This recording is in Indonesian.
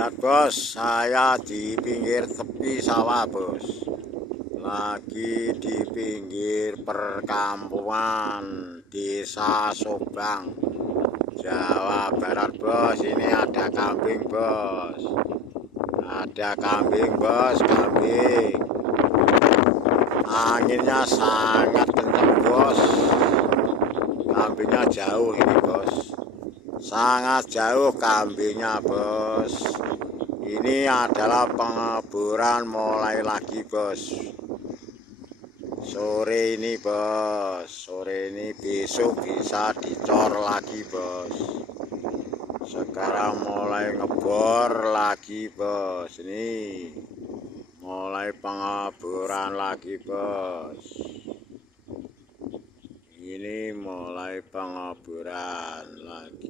Lihat bos, saya di pinggir tepi sawah bos. Lagi di pinggir perkampungan Desa Subang, Jawa Barat bos. Ini ada kambing bos. Ada kambing bos, kambing. Anginnya sangat kencang bos. Kambingnya jauh ini bos. Sangat jauh kambingnya bos. Ini adalah pengeburan mulai lagi bos. Sore ini bos, sore ini besok bisa dicor lagi bos. Sekarang mulai ngebor lagi bos. Ini mulai pengeburan lagi bos. Ini mulai pengeburan lagi.